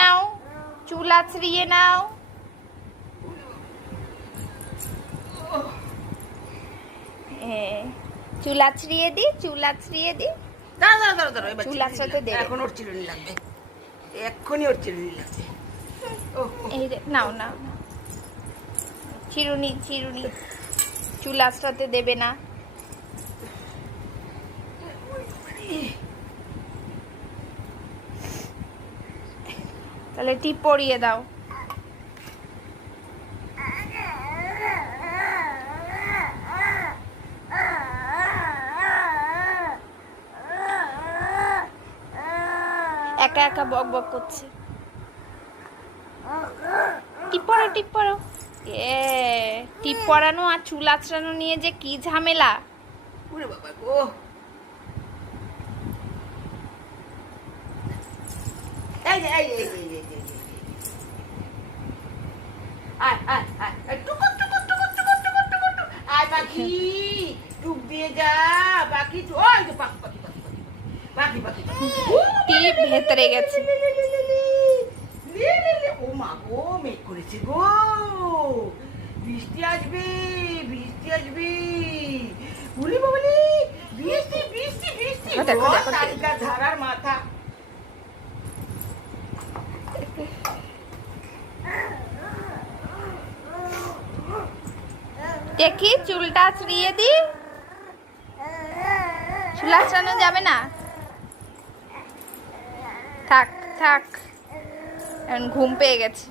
নাও, চুল আছড়িয়ে নাও। চুল আছড়িয়ে দি, চুল আছড়িয়ে দি। চুল আছড়াতে দেবে। এখন ওর চিরুনি লাগবে, এক্ষুনি ওর চিরুনি লাগবে। এই রে, নাও নাও, চিরুনি চিরুনি। চুল আছড়াতে দেবে না। তাহলে টিপ পরিয়ে দাও। একা একা বক বক করছে। টিপ পরো, টিপ পরো। টিপ পরানো আর চুল আঁচড়ানো নিয়ে যে কি ঝামেলা। ওরে বাবা গো, এই যে এই এই এই এই আয় আয় আয়, টুকুর টুকুর টুকুর টুকুর টুকুর টুকুর টুকুর। আয় পাখি, টুক দিয়ে যা পাখি। ওই যে পাখি পাখি পাখি পাখি পাখি পাখি। টিপ ভেতরে গেছে। ও মা গো, মেঘ করেছে গো, বৃষ্টি আসবে, বৃষ্টি আসবে। বলি বাবলি, বৃষ্টি বৃষ্টি বৃষ্টি। দেখো, দেখো, তালিকার ধারার মাথা। দেখি চুলটা আঁচড়িয়ে দি। চুল আঁচড়ানো যাবে না। থাক থাক, এখন ঘুম পেয়ে গেছে।